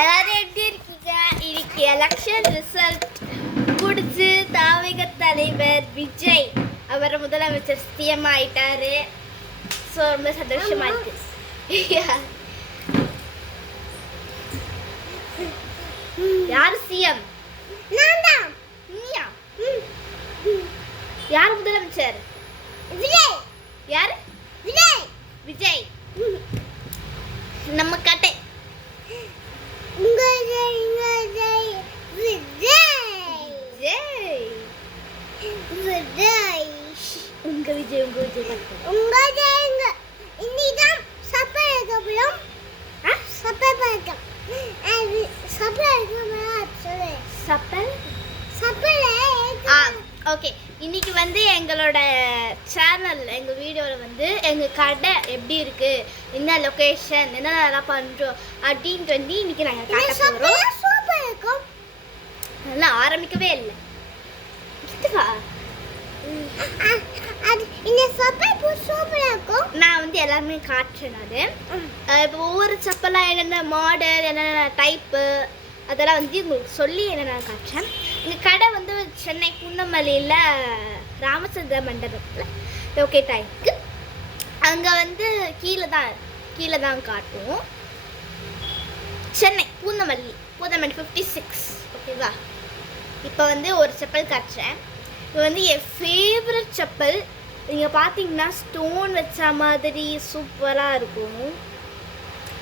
எல்லாரும் எப்படி இருக்கீங்க? இன்னைக்கு எலெக்ஷன் ரிசல்ட் பிடிச்சி தாவக தலைவர் விஜய் அவர் முதலமைச்சர் சிஎம் ஆயிட்டாரு. ஸோ ரொம்ப சந்தோஷமா இருக்கு. யார் சிஎம்? யார் முதலமைச்சர்? விஜய். யார்? விஜய். விஜய். நம்ம கட்டை உங்க விஜய் இன்னிதான் சப்பரம் ஓகே. இன்னைக்கு வந்து எங்களோட சேனல் எங்கள் வீடியோவில் வந்து எங்கள் கடை எப்படி இருக்குது, என்ன லொக்கேஷன், என்னென்னலாம் பண்ணுறோம் அப்படின்ட்டு வந்து இன்னைக்கு நாங்கள் காட்ட போகிறோம். அதெல்லாம் ஆரம்பிக்கவே இல்லை. நான் வந்து எல்லாருமே காட்டுறேன். அது இப்போ ஒவ்வொரு செப்பலாக என்னென்ன மாடல், என்னென்ன டைப்பு, அதெல்லாம் வந்து உங்களுக்கு சொல்லி என்னென்ன காட்டுறேன். எங்கள் கடை வந்து சென்னை பூந்தமல்லியில் ராமச்சந்திர மண்டபத்தில் லொக்கேட் ஆகிருக்கு. அங்கே வந்து கீழே தான் காட்டுவோம். சென்னை பூந்தமல்லி 56. ஓகேவா? இப்போ வந்து ஒரு செப்பல் காட்டுறேன். இது வந்து என் ஃபேவரட் செப்பல். நீங்கள் பார்த்தீங்கன்னா ஸ்டோன் வச்ச மாதிரி சூப்பராக இருக்கும்.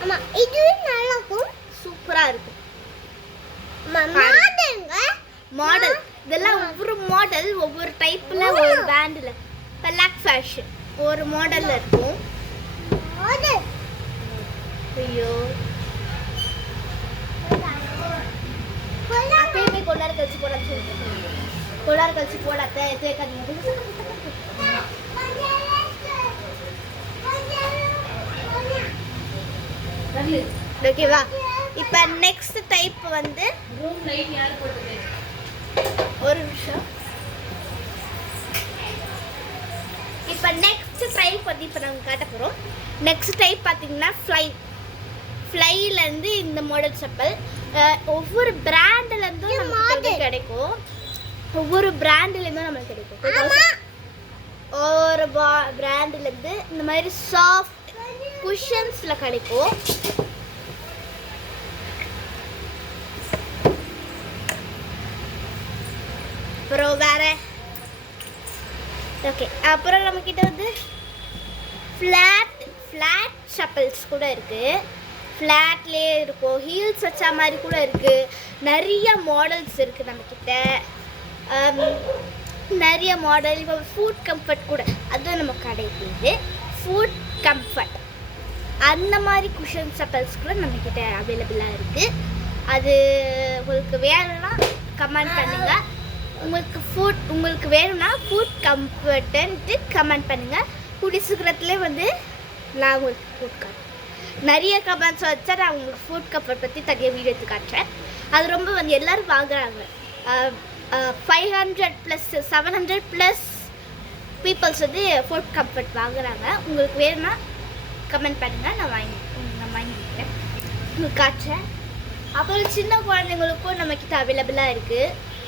ஆமாம், இது நல்லா இருக்கும். சூப்பராக இருக்கும். மாடல் இதெல்லாம் ஒவ்வொரு மாடல் ஒவ்வொரு டைப்பில் ஒரு பிராண்டில் பிளாக் ஃபேஷன் ஒரு மாடலில் இருக்கும். ஐயோ அப்பயுமே கொண்டாட கழிச்சு போடாது சொல்லிட்டு கொள்ளார கழிச்சு போடாத தேக்காதீங்க. ஓகேவா? இப்போ நெக்ஸ்ட் டைப் வந்து ரூம் லைட் யார் போட்டது? ஒரு நிமிஷம். இப்போ நெக்ஸ்ட் டைப் வந்து இப்போ நாங்கள் காட்ட போகிறோம். நெக்ஸ்ட் டைப் பார்த்தீங்கன்னா ஃப்ளைலேருந்து இந்த மாடல் செப்பல் ஒவ்வொரு பிராண்ட்லேருந்தும் நமக்கு கிடைக்கும். ஒவ்வொரு பிராண்ட்லேருந்தும் நம்மளுக்கு கிடைக்கும். ஒரு பிராண்ட்லேருந்து இந்த மாதிரி சாஃப்ட் குஷன்ஸில் கிடைக்கும். அப்புறம் வேற ஓகே. அப்புறம் நம்மக்கிட்ட வந்து ஃப்ளாட் செப்பல்ஸ் கூட இருக்குது. ஃப்ளாட்லேயே இருக்கும், ஹீல்ஸ் வச்ச மாதிரி கூட இருக்குது. நிறைய மாடல்ஸ் இருக்குது நம்மக்கிட்ட. நிறைய மாடல். இப்போ ஃபுட் கம்ஃபர்ட் கூட அதுவும் நம்ம கிடைக்குது. ஃபுட் கம்ஃபர்ட் அந்த மாதிரி குஷன் செப்பல்ஸ் கூட நம்மக்கிட்ட அவைலபிளாக இருக்குது. அது உங்களுக்கு வேணும்னா கமெண்ட் பண்ணுங்கள். உங்களுக்கு வேணும்னா ஃபுட் கம்ஃபர்ட்டுன்ட்டு கமெண்ட் பண்ணுங்கள். கூடிய சீக்கிரத்துலேயே வந்து நான் உங்களுக்கு ஃபுட் காட்டுறேன். நிறைய கமெண்ட்ஸ் வச்சா நான் உங்களுக்கு ஃபுட் கம்ஃபர்ட் பற்றி தனியாக வீடியோ எடுத்து காட்டுறேன். அது ரொம்ப வந்து எல்லோரும் வாங்குறாங்க. 500+ 700+ பீப்புள்ஸ் வந்து ஃபுட் கம்ஃபர்ட் வாங்குறாங்க. உங்களுக்கு வேணும்னா கமெண்ட் பண்ணுங்கள், நான் வாங்கிக்கிறேன், உங்களுக்கு காட்டுறேன். அப்புறம் சின்ன குழந்தைங்களுக்கும் நம்மக்கிட்ட அவைலபிளாக இருக்குது.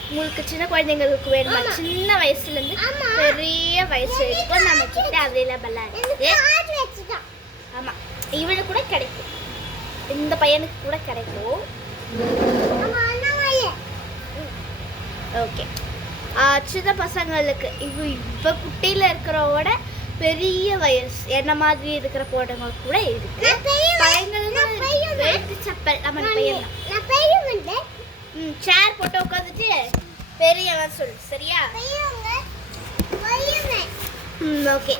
உங்களுக்கு சின்ன குழந்தைங்களுக்கு வேணுமா? சின்ன வயசுலேருந்து பெரிய வயசு வரைக்கும் நம்மக்கிட்ட அவைலபிளாக இருக்குது. ஆமாம், இவனுக்கு கூட கிடைக்கும், இந்த பையனுக்கு கூட கிடைக்கும். ஓகே. சின்ன பசங்களுக்கு இப்போ குட்டியில் இருக்கிறவோட பெரிய வயசு என்ன மாதிரி இருக்கிற போட்டவங்க கூட இருக்கு. பையங்களுக்கு செப்பல் நம்ம பையன் சேர் போட்டு உட்காந்துட்டு பெரியவன் சொல்லு, சரியா? ஓகே.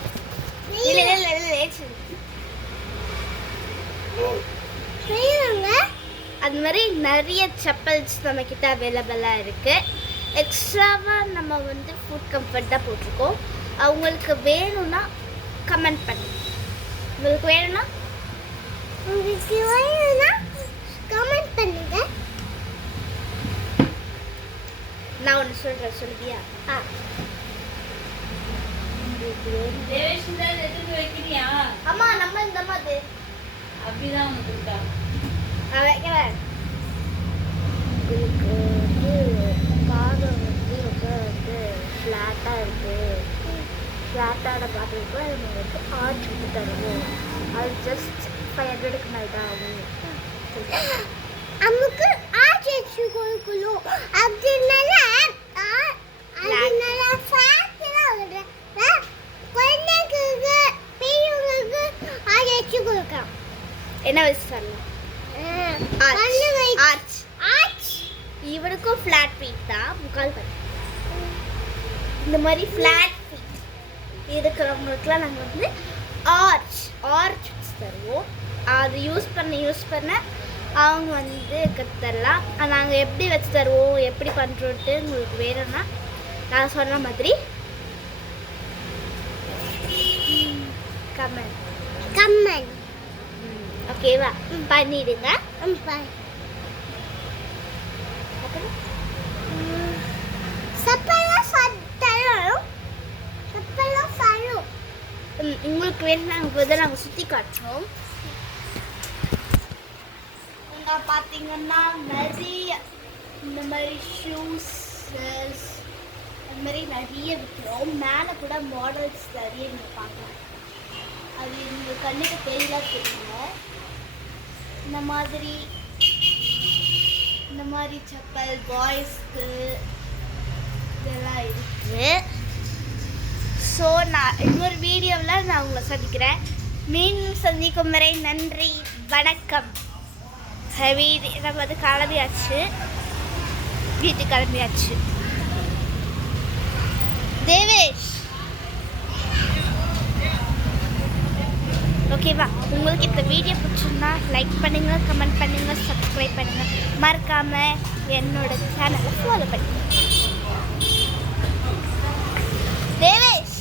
அது மாதிரி நிறைய செப்பல்ஸ் நம்மக்கிட்ட அவைலபிளாக இருக்குது. எக்ஸ்ட்ராவாக நம்ம வந்து ஃபுட் கம்ஃபர்ட் தான் போட்டிருக்கோம். அவங்களுக்கு வேணும்னா கமெண்ட் பண்ணு. உங்களுக்கு வேணும்னா கமெண்ட் பண்ணுங்க. நான் ஒன்று சொல்கிறேன், சொல்லுவியா? இருக்குது. தேவேஷ் தான் எடுத்து வைக்கிறியா? அம்மா நம்ம இந்த மாதிரி அப்படிதான் உனக்கு கொடுத்தா. நான் வைக்கிறேன். உங்களுக்கு வந்து பாதம் வந்து ரொம்ப வந்து ஃப்ளாட்டாக இருக்குது. ஃப்ளாட்டான பாத்திரத்துக்கு நம்ம வந்து ஆர்ச் வந்து தருவோம். அது ஜஸ்ட் 500க்கு மேலே தான் ஆகும். நமக்கு ஆச்சு கொடுக்கணும் அதனால ஃபேக்டெல்லாம் வருது குழந்தைங்களுக்கு பெரியவங்களுக்கு ஆச்சு கொடுக்கலாம் என்ன வச்சு தரலாம்? ஆர்ச். இவனுக்கும் ஃப்ளாட் ஃபீட் தான். முக்கால் பண்ணி இந்த மாதிரி ஃப்ளாட் ஃபீட் இருக்கிறவங்களுக்குலாம் நாங்கள் வந்து ஆர்ச் தருவோம். அது யூஸ் பண்ண அவங்க வந்து கற்றுத்தரலாம். நாங்கள் எப்படி வச்சு தருவோம், எப்படி பண்ணுறோன்ட்டு உங்களுக்கு வேணும்னா நான் சொன்ன மாதிரி கமெண்ட் ஓகேவா பண்ணிடுங்க. உங்களுக்கு வேணும்னா நாங்கள் சுற்றி காட்டுறோம். பார்த்தீங்கன்னா நிறைய இந்த மாதிரி ஷூஸ் அந்த மாதிரி நிறைய விற்கிறோம். மேலே கூட மாடல்ஸ் நிறைய நீங்கள் பார்க்கலாம். அது உங்கள் கண்ணுக்கு தெரியல தெரியல. இந்த மாதிரி செப்பல் பாய்ஸ்க்கு இதெல்லாம் இருக்குது. ஸோ நான் இன்னொரு வீடியோவில் நான் உங்களை சந்திக்கிறேன். மீண்டும் சந்திக்கும் வரை நன்றி, வணக்கம். நம்ம வந்து கிளம்பியாச்சு, வீட்டுக்கு கிளம்பியாச்சு. தேவேஷ் ஓகேவா? உங்களுக்கு இந்த வீடியோ பிடிச்சிருந்தா லைக் பண்ணுங்கள், கமெண்ட் பண்ணுங்கள், சப்ஸ்கிரைப் பண்ணுங்கள். மறக்காமல் என்னோட சேனலை ஃபாலோ பண்ணுங்கள். தேவேஷ்